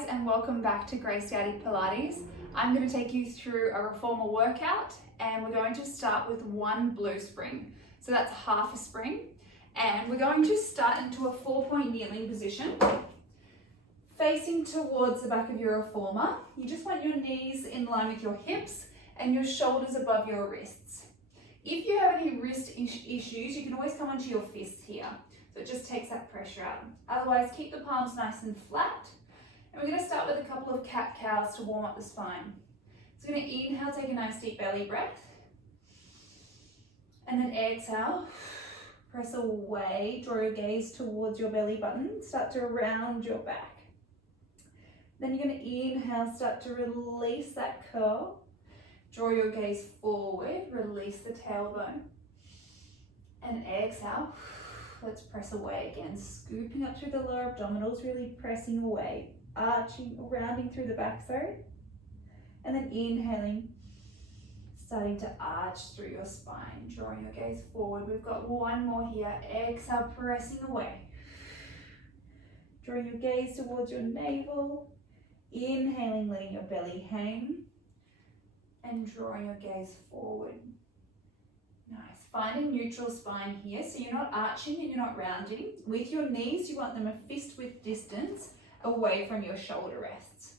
guys, and welcome back to Grace Daddy Pilates. I'm going to take you through a reformer workout, and we're going to start with one blue spring. So that's half a spring, and we're going to start into a 4-point kneeling position, facing towards the back of your reformer. You just want your knees in line with your hips and your shoulders above your wrists. If you have any wrist issues, you can always come onto your fists here. So it just takes that pressure out. Otherwise, keep the palms nice and flat. And we're going to start with a couple of cat-cows to warm up the spine. So we're going to inhale, take a nice deep belly breath. And then exhale, press away, draw your gaze towards your belly button. Start to round your back. Then you're going to inhale, start to release that curl. Draw your gaze forward, release the tailbone. And exhale. Let's press away again, scooping up through the lower abdominals, really pressing away, arching, rounding through the back, and then inhaling, starting to arch through your spine, drawing your gaze forward. We've got one more here. Exhale, pressing away. Drawing your gaze towards your navel, inhaling, letting your belly hang, and drawing your gaze forward. Nice. Find a neutral spine here, so you're not arching and you're not rounding. With your knees, you want them a fist width distance away from your shoulder rests.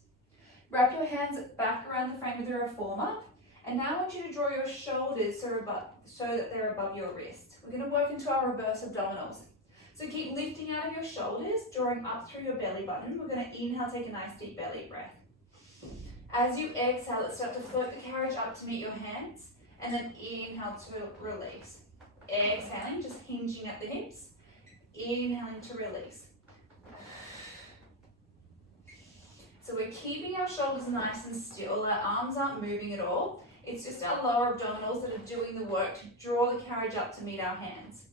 Wrap your hands back around the frame of the reformer, and now I want you to draw your shoulders so that they're above your wrist. We're going to work into our reverse abdominals. So keep lifting out of your shoulders, drawing up through your belly button. We're going to inhale, take a nice deep belly breath. As you exhale, let's start to float the carriage up to meet your hands. And then inhale to release. Exhaling, just hinging at the hips. Inhaling to release. So we're keeping our shoulders nice and still. Our arms aren't moving at all. It's just our lower abdominals that are doing the work to draw the carriage up to meet our hands.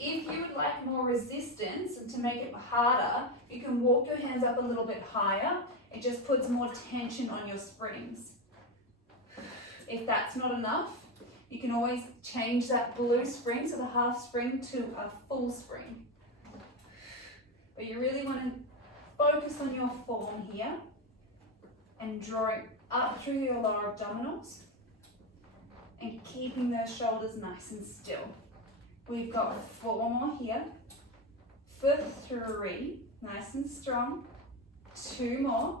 If you would like more resistance and to make it harder, you can walk your hands up a little bit higher. It just puts more tension on your springs. If that's not enough, you can always change that blue spring, so the half spring, to a full spring. But you really want to focus on your form here and drawing up through your lower abdominals and keeping those shoulders nice and still. We've got 4 more here. For 3, nice and strong. 2 more.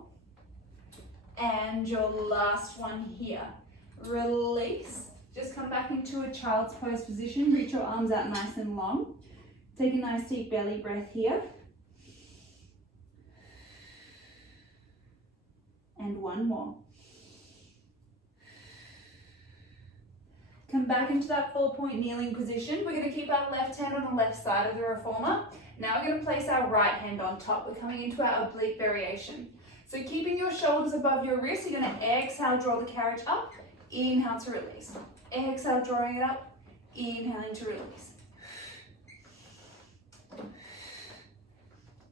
And your last one here. Release. Just come back into a child's pose position. Reach your arms out nice and long. Take a nice deep belly breath here. And 1 more. Come back into that 4-point kneeling position. We're going to keep our left hand on the left side of the reformer. Now we're going to place our right hand on top. We're coming into our oblique variation. So keeping your shoulders above your wrists, you're going to exhale, draw the carriage up. Inhale to release. Exhale, drawing it up. Inhaling to release.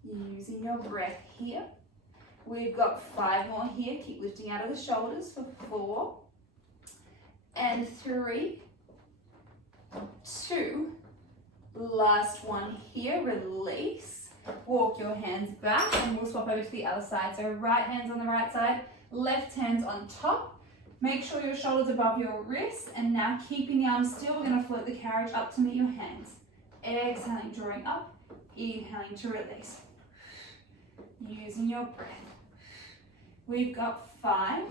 Using your breath here. We've got 5 more here. Keep lifting out of the shoulders for 4. And 3. 2. Last one here. Release. Walk your hands back and we'll swap over to the other side. So right hands on the right side, left hands on top. Make sure your shoulders above your wrists, and now keeping the arms still, we're going to float the carriage up to meet your hands. Exhaling, drawing up, inhaling to release. Using your breath. We've got 5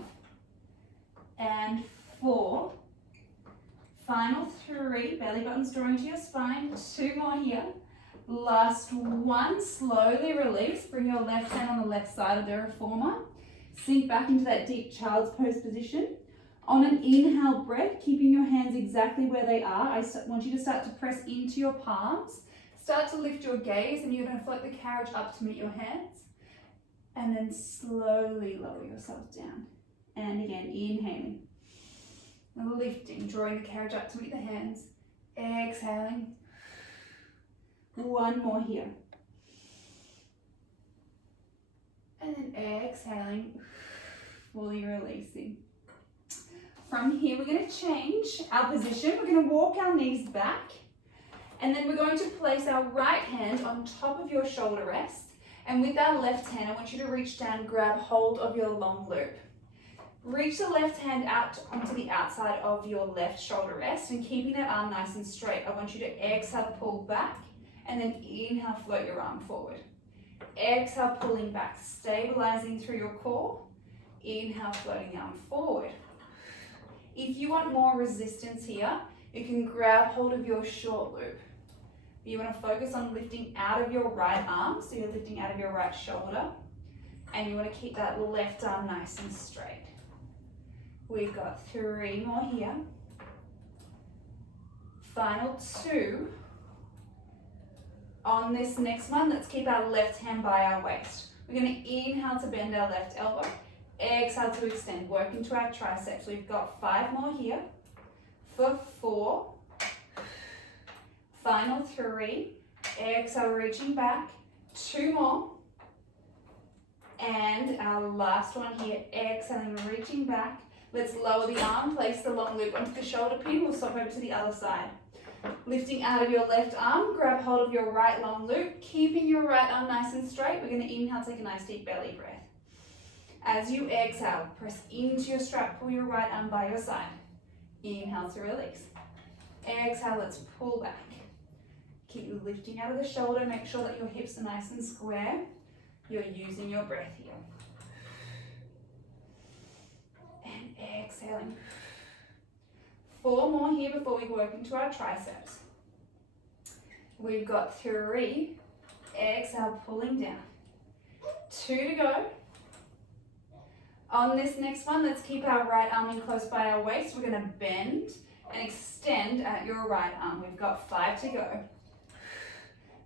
and 4. Final 3, belly buttons drawing to your spine. 2 more here. Last one, slowly release. Bring your left hand on the left side of the reformer. Sink back into that deep child's pose position. On an inhale breath, keeping your hands exactly where they are, I want you to start to press into your palms. Start to lift your gaze, and you're going to float the carriage up to meet your hands. And then slowly lower yourself down. And again, inhaling. And lifting, drawing the carriage up to meet the hands. Exhaling. 1 more here. And then exhaling, fully releasing. From here, we're going to change our position. We're going to walk our knees back, and then we're going to place our right hand on top of your shoulder rest, And with that left hand, I want you to reach down, grab hold of your long loop. Reach the left hand out onto the outside of your left shoulder rest and keeping that arm nice and straight. I want you to exhale, pull back, and then inhale, float your arm forward. Exhale, pulling back, stabilizing through your core. Inhale, floating the arm forward. If you want more resistance here, you can grab hold of your short loop. You want to focus on lifting out of your right arm, so you're lifting out of your right shoulder, and you want to keep that left arm nice and straight. We've got 3 more here. Final 2. On this next one, let's keep our left hand by our waist. We're going to inhale to bend our left elbow. Exhale to extend, work into our triceps. We've got 5 more here. For 4. Final 3. Exhale, reaching back. 2 more. And our last one here. Exhaling, reaching back. Let's lower the arm, place the long loop onto the shoulder pin. We'll swap over to the other side. Lifting out of your left arm, grab hold of your right long loop, keeping your right arm nice and straight. We're going to inhale, take a nice deep belly breath. As you exhale, press into your strap, pull your right arm by your side. Inhale to release. Exhale, let's pull back. Keep lifting out of the shoulder, make sure that your hips are nice and square. You're using your breath here. And exhaling. 4 more here before we work into our triceps. We've got 3. Exhale, pulling down. 2 to go. On this next one, let's keep our right arm in close by our waist. We're going to bend and extend at your right arm. We've got 5 to go.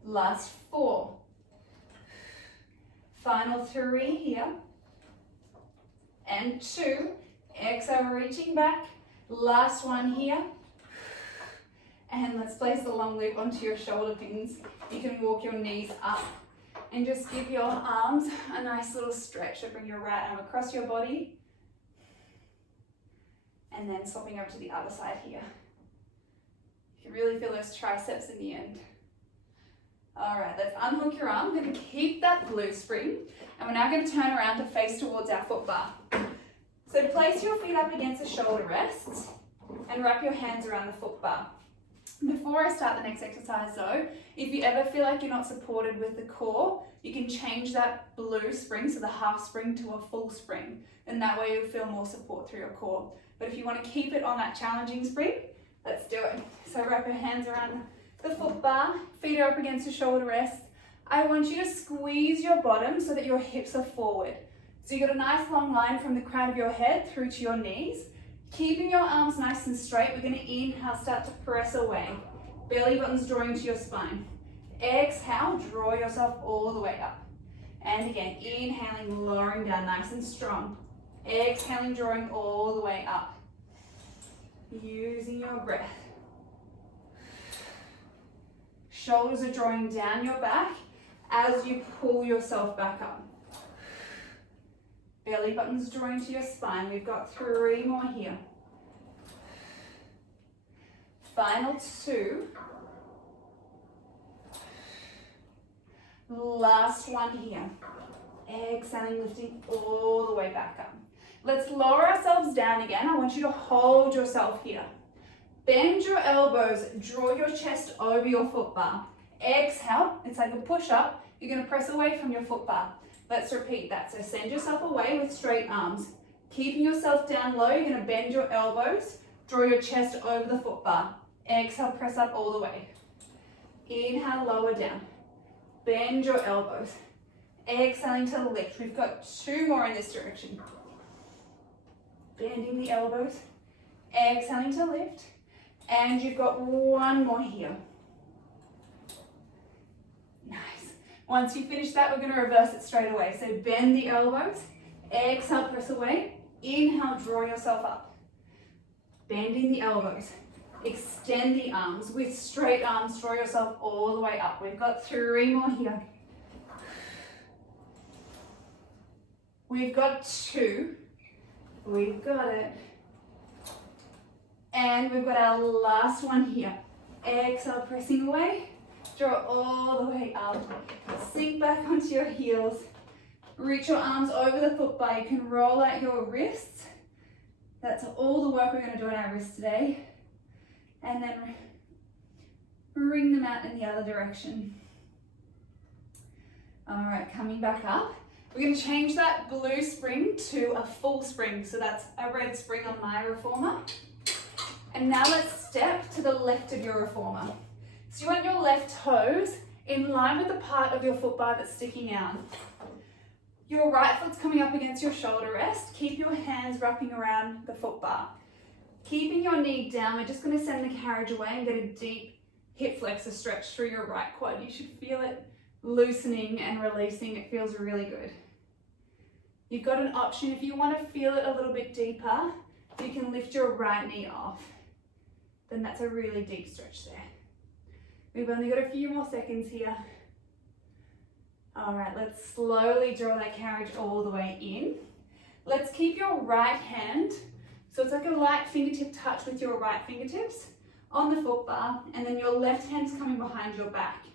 Last 4. Final 3 here. And 2. Exhale, reaching back. Last one here. And let's place the long loop onto your shoulder pins. You can walk your knees up and just give your arms a nice little stretch. So bring your right arm across your body. And then swapping over to the other side here. You can really feel those triceps in the end. All right, let's unhook your arm. We're going to keep that glute spring. And we're now going to turn around to face towards our foot bar. So place your feet up against the shoulder rests and wrap your hands around the foot bar. Before I start the next exercise though, if you ever feel like you're not supported with the core, you can change that blue spring, so the half spring, to a full spring. And that way you'll feel more support through your core. But if you want to keep it on that challenging spring, let's do it. So wrap your hands around the foot bar, feet are up against the shoulder rest. I want you to squeeze your bottom so that your hips are forward. So you've got a nice long line from the crown of your head through to your knees. Keeping your arms nice and straight, we're going to inhale, start to press away. Belly button's drawing to your spine. Exhale, draw yourself all the way up. And again, inhaling, lowering down nice and strong. Exhaling, drawing all the way up. Using your breath. Shoulders are drawing down your back as you pull yourself back up. Belly button's drawing to your spine. We've got 3 more here. Final 2. Last one here. Exhaling, lifting all the way back up. Let's lower ourselves down again. I want you to hold yourself here. Bend your elbows, draw your chest over your foot bar. Exhale, it's like a push-up. You're going to press away from your foot bar. Let's repeat that. So send yourself away with straight arms. Keeping yourself down low, you're going to bend your elbows, draw your chest over the foot bar. Exhale, press up all the way. Inhale, lower down. Bend your elbows. Exhaling to lift. We've got 2 more in this direction. Bending the elbows. Exhaling to lift. And you've got 1 more here. Nice. Once you finish that, we're going to reverse it straight away. So bend the elbows. Exhale, press away. Inhale, draw yourself up. Bending the elbows. Extend the arms. With straight arms, draw yourself all the way up. We've got 3 more here. We've got 2. We've got it. And we've got our last one here. Exhale, pressing away. Draw all the way up. Sink back onto your heels. Reach your arms over the foot bar. You can roll out your wrists. That's all the work we're going to do on our wrists today. And then bring them out in the other direction. All right, coming back up. We're going to change that blue spring to a full spring. So that's a red spring on my reformer. And now let's step to the left of your reformer. So you want your left toes in line with the part of your foot bar that's sticking out. Your right foot's coming up against your shoulder rest. Keep your hands wrapping around the foot bar. Keeping your knee down, we're just going to send the carriage away and get a deep hip flexor stretch through your right quad. You should feel it loosening and releasing. It feels really good. You've got an option if you want to feel it a little bit deeper, you can lift your right knee off. Then that's a really deep stretch there. We've only got a few more seconds here. All right, let's slowly draw that carriage all the way in. Let's keep your right hand, so it's like a light fingertip touch with your right fingertips on the foot bar, and then your left hand's coming behind your back.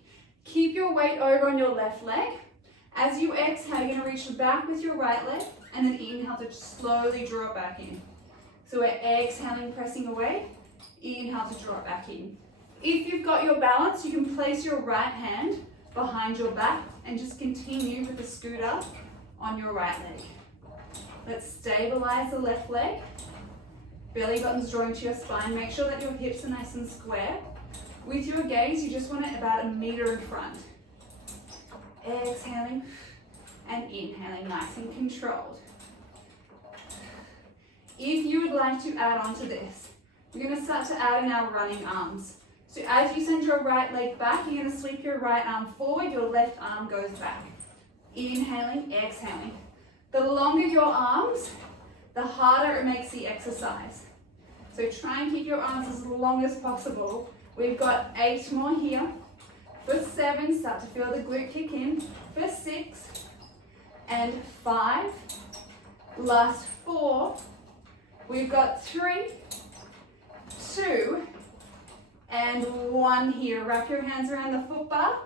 Keep your weight over on your left leg. As you exhale, you're going to reach back with your right leg, and then inhale to slowly draw it back in. So we're exhaling, pressing away, inhale to draw it back in. If you've got your balance, you can place your right hand behind your back and just continue with the scooter on your right leg. Let's stabilize the left leg. Belly button's drawing to your spine. Make sure that your hips are nice and square. With your gaze, you just want it about 1 meter in front. Exhaling and inhaling, nice and controlled. If you would like to add on to this, we're going to start to add in our running arms. So as you send your right leg back, you're going to sweep your right arm forward, your left arm goes back. Inhaling, exhaling. The longer your arms, the harder it makes the exercise. So try and keep your arms as long as possible. We've got 8 more here. For 7, start to feel the glute kick in. For 6 and 5. Last 4. We've got 3, 2, and 1 here. Wrap your hands around the foot bar.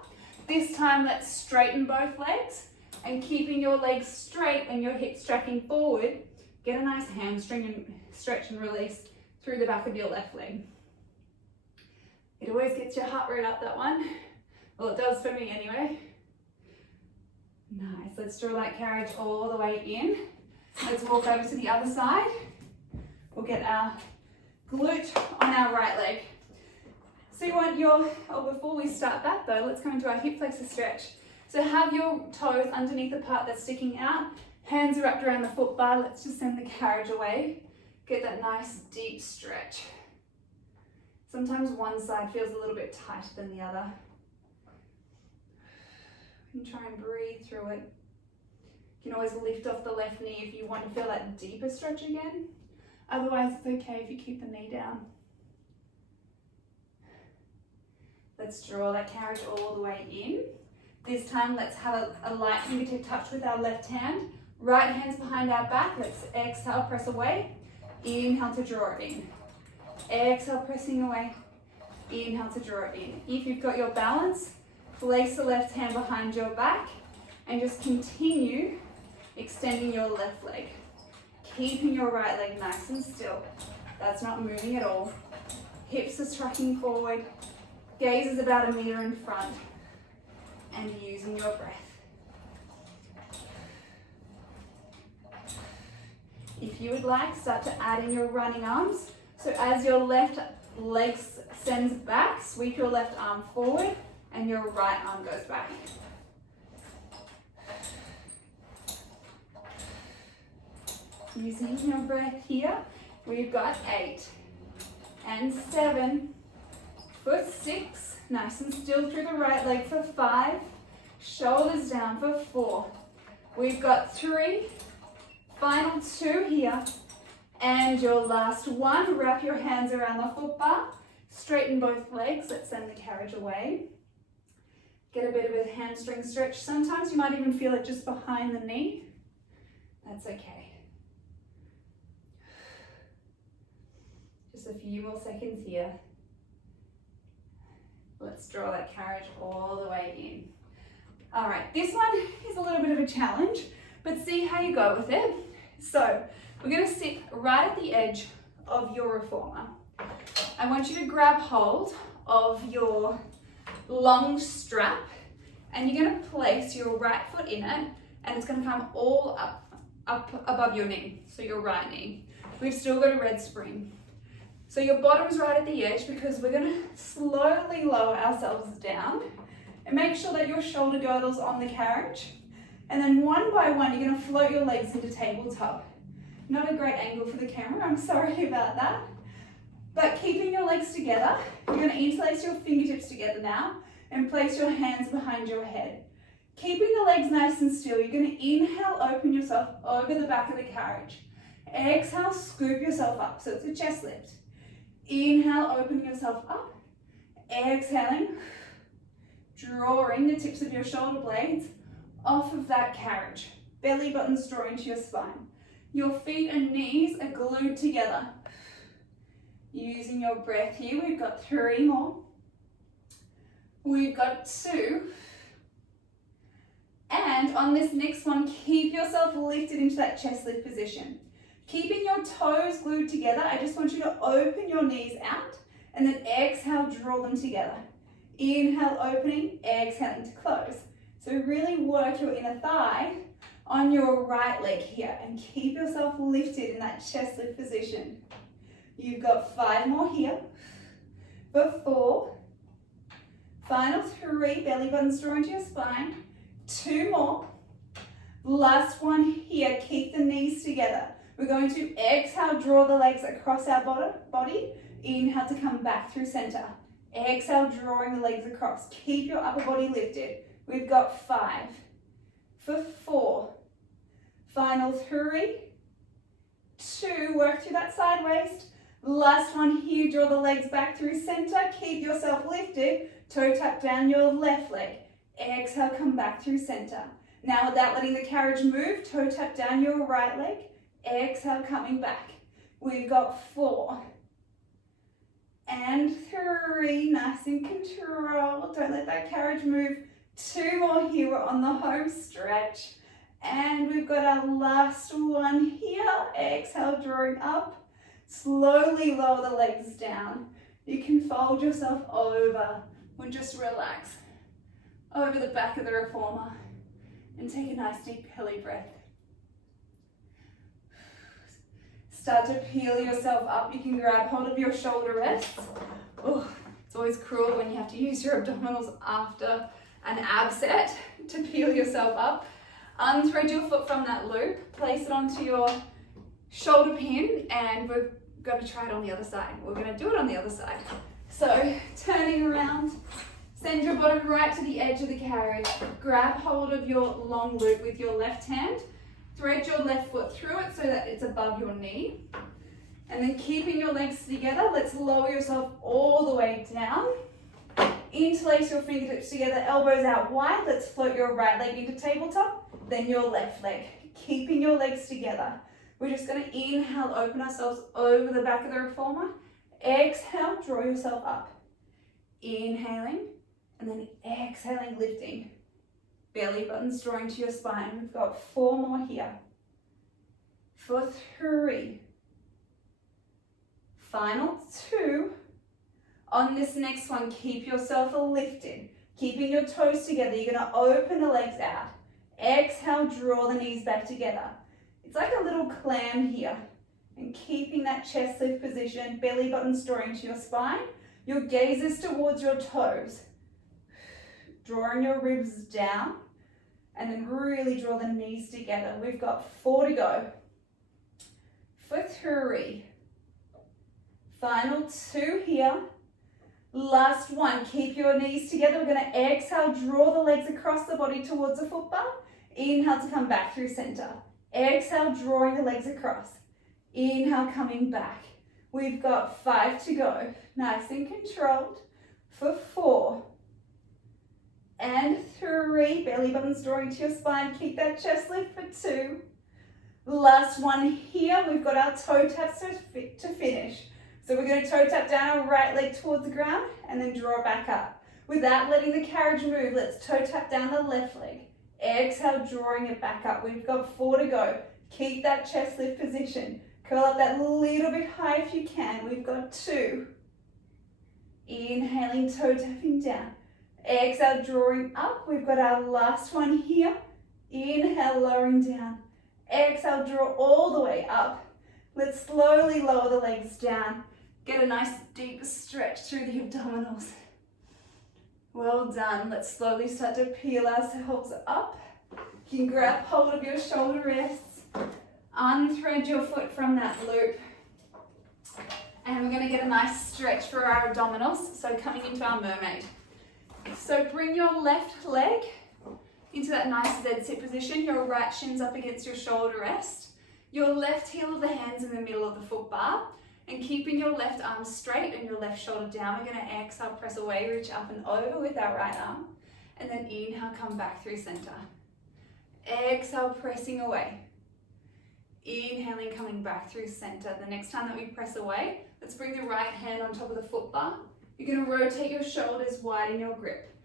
This time, let's straighten both legs, and keeping your legs straight and your hips tracking forward, get a nice hamstring and stretch and release through the back of your left leg. It always gets your heart rate up, that one. Well, it does for me anyway. Nice. Let's draw that carriage all the way in. Let's walk over to the other side. We'll get our glute on our right leg. So you want before we start that though, let's go into our hip flexor stretch. So have your toes underneath the part that's sticking out. Hands are wrapped around the foot bar. Let's just send the carriage away. Get that nice deep stretch. Sometimes one side feels a little bit tighter than the other. You can try and breathe through it. You can always lift off the left knee if you want to feel that deeper stretch again. Otherwise, it's okay if you keep the knee down. Let's draw that carriage all the way in. This time, let's have a light fingertip touch with our left hand. Right hand's behind our back. Let's exhale, press away. Inhale to draw it in. Exhale, pressing away. Inhale to draw it in. If you've got your balance, place the left hand behind your back and just continue extending your left leg. Keeping your right leg nice and still. That's not moving at all. Hips are tracking forward. Gaze is about 1 meter in front. And using your breath. If you would like, start to add in your running arms. So as your left leg sends back, sweep your left arm forward and your right arm goes back. Using your breath here, we've got 8 and 7 for 6, nice and still through the right leg for 5, shoulders down for 4. We've got 3, final 2 here, and your last 1. Wrap your hands around the foot bar, straighten both legs. Let's send the carriage away. Get a bit of a hamstring stretch. Sometimes you might even feel it just behind the knee. That's okay. Just a few more seconds here. Let's draw that carriage all the way in. All right, this one is a little bit of a challenge, but see how you go with it. So we're going to sit right at the edge of your reformer. I want you to grab hold of your long strap and you're going to place your right foot in it and it's going to come all up above your knee, so your right knee. We've still got a red spring. So your bottom's right at the edge because we're going to slowly lower ourselves down and make sure that your shoulder girdle's on the carriage. And then one by one, you're going to float your legs into tabletop. Not a great angle for the camera, I'm sorry about that. But keeping your legs together, you're going to interlace your fingertips together now and place your hands behind your head. Keeping the legs nice and still, you're going to inhale, open yourself over the back of the carriage. Exhale, scoop yourself up, so it's a chest lift. Inhale, open yourself up. Exhaling, drawing the tips of your shoulder blades off of that carriage. Belly buttons draw into your spine. Your feet and knees are glued together. Using your breath here, we've got 3 more. We've got 2. And on this next one, keep yourself lifted into that chest lift position. Keeping your toes glued together, I just want you to open your knees out and then exhale, draw them together. Inhale, opening, exhaling to close. So really work your inner thigh on your right leg here and keep yourself lifted in that chest lift position. You've got 5 more here. For 4. Final 3, belly buttons draw into your spine. 2 more. Last one here, keep the knees together. We're going to exhale, draw the legs across our body. Inhale to come back through center. Exhale, drawing the legs across. Keep your upper body lifted. We've got 5. For 4. Final 3. 2, work through that side waist. Last one here, draw the legs back through center. Keep yourself lifted. Toe tap down your left leg. Exhale, come back through center. Now without letting the carriage move, toe tap down your right leg. Exhale, coming back. We've got 4. And 3, nice and controlled. Don't let that carriage move. 2 more here, we're on the home stretch. And we've got our last one here. Exhale, drawing up. Slowly lower the legs down. You can fold yourself over or just relax over the back of the reformer and take a nice deep belly breath. Start to peel yourself up. You can grab hold of your shoulder rests. Oh, it's always cruel when you have to use your abdominals after an ab set to peel yourself up. Unthread your foot from that loop, place it onto your shoulder pin, and we're going to try it on the other side. We're going to do it on the other side. So turning around, send your bottom right to the edge of the carriage. Grab hold of your long loop with your left hand. Thread your left foot through it so that it's above your knee. And then keeping your legs together, let's lower yourself all the way down. Interlace your fingertips together, elbows out wide. Let's float your right leg into tabletop, then your left leg. Keeping your legs together. We're just going to inhale, open ourselves over the back of the reformer. Exhale, draw yourself up. Inhaling, and then exhaling, lifting. Belly buttons drawing to your spine. We've got 4 more here. For 3. Final 2. On this next one, keep yourself lifted. Keeping your toes together, you're going to open the legs out. Exhale, draw the knees back together. It's like a little clam here. And keeping that chest lift position, belly buttons drawing to your spine. Your gaze is towards your toes. Drawing your ribs down. And then really draw the knees together. We've got 4 to go. For 3. Final 2 here. Last one, keep your knees together. We're going to exhale, draw the legs across the body towards the foot bar. Inhale to come back through center. Exhale, drawing the legs across. Inhale, coming back. We've got 5 to go. Nice and controlled. For 4. And 3. Belly buttons drawing to your spine. Keep that chest lift for 2. Last one here. We've got our toe taps to finish. So we're going to toe tap down our right leg towards the ground and then draw it back up. Without letting the carriage move, let's toe tap down the left leg. Exhale, drawing it back up. We've got 4 to go. Keep that chest lift position. Curl up that little bit high if you can. We've got 2. Inhaling, toe tapping down. Exhale, drawing up. We've got our last one here. Inhale, lowering down. Exhale, draw all the way up. Let's slowly lower the legs down. Get a nice deep stretch through the abdominals. Well done. Let's slowly start to peel ourselves up. You can grab hold of your shoulder rests. Unthread your foot from that loop. And we're going to get a nice stretch for our abdominals. So coming into our mermaid. So bring your left leg into that nice Z-sit position. Your right shin's up against your shoulder rest. Your left heel of the hands in the middle of the foot bar. And keeping your left arm straight and your left shoulder down, we're going to exhale, press away, reach up and over with our right arm. And then inhale, come back through center. Exhale, pressing away. Inhaling, coming back through center. The next time that we press away, let's bring the right hand on top of the foot bar. You're going to rotate your shoulders, widen your grip.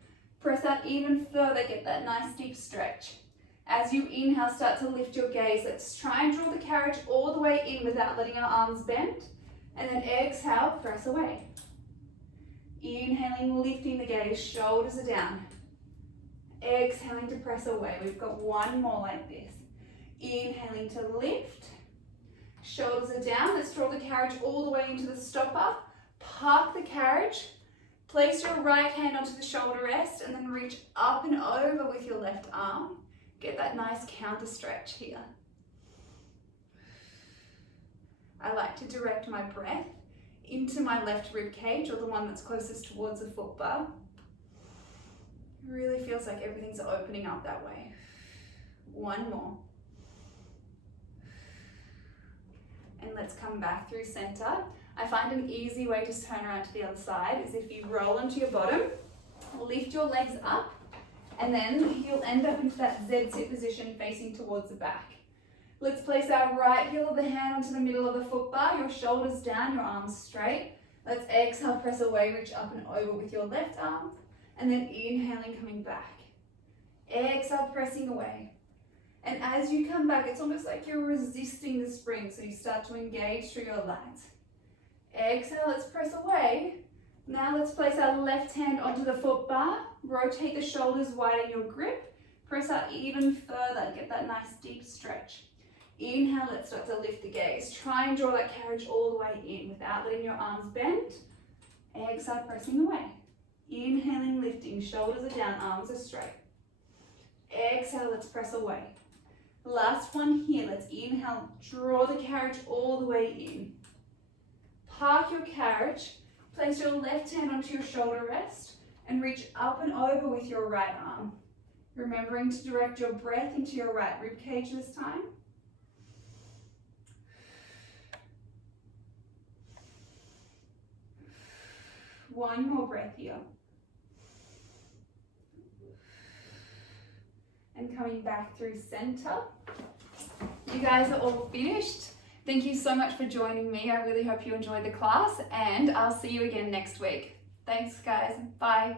Press out even further, get that nice deep stretch. As you inhale, start to lift your gaze. Let's try and draw the carriage all the way in without letting our arms bend. And then exhale, press away. Inhaling, lifting the gaze, shoulders are down. Exhaling to press away. We've got one more like this. Inhaling to lift. Shoulders are down. Let's draw the carriage all the way into the stopper. Park the carriage. Place your right hand onto the shoulder rest and then reach up and over with your left arm. Get that nice counter stretch here. I like to direct my breath into my left rib cage, or the one that's closest towards the foot bar. It really feels like everything's opening up that way. One more. And let's come back through center. I find an easy way to turn around to the other side is if you roll onto your bottom, lift your legs up, and then you'll end up into that Z-sit position facing towards the back. Let's place our right heel of the hand onto the middle of the foot bar, your shoulders down, your arms straight. Let's exhale, press away, reach up and over with your left arm, and then inhaling, coming back. Exhale, pressing away. And as you come back, it's almost like you're resisting the spring, so you start to engage through your lats. Exhale, let's press away. Now let's place our left hand onto the foot bar, rotate the shoulders, widen your grip, press out even further, get that nice deep stretch. Inhale, let's start to lift the gaze. Try and draw that carriage all the way in without letting your arms bend. Exhale, pressing away. Inhaling, lifting, shoulders are down, arms are straight. Exhale, let's press away. Last one here, let's inhale, draw the carriage all the way in. Park your carriage, place your left hand onto your shoulder rest and reach up and over with your right arm. Remembering to direct your breath into your right rib cage this time. One more breath here. And coming back through center. You guys are all finished. Thank you so much for joining me. I really hope you enjoyed the class, and I'll see you again next week. Thanks guys. Bye.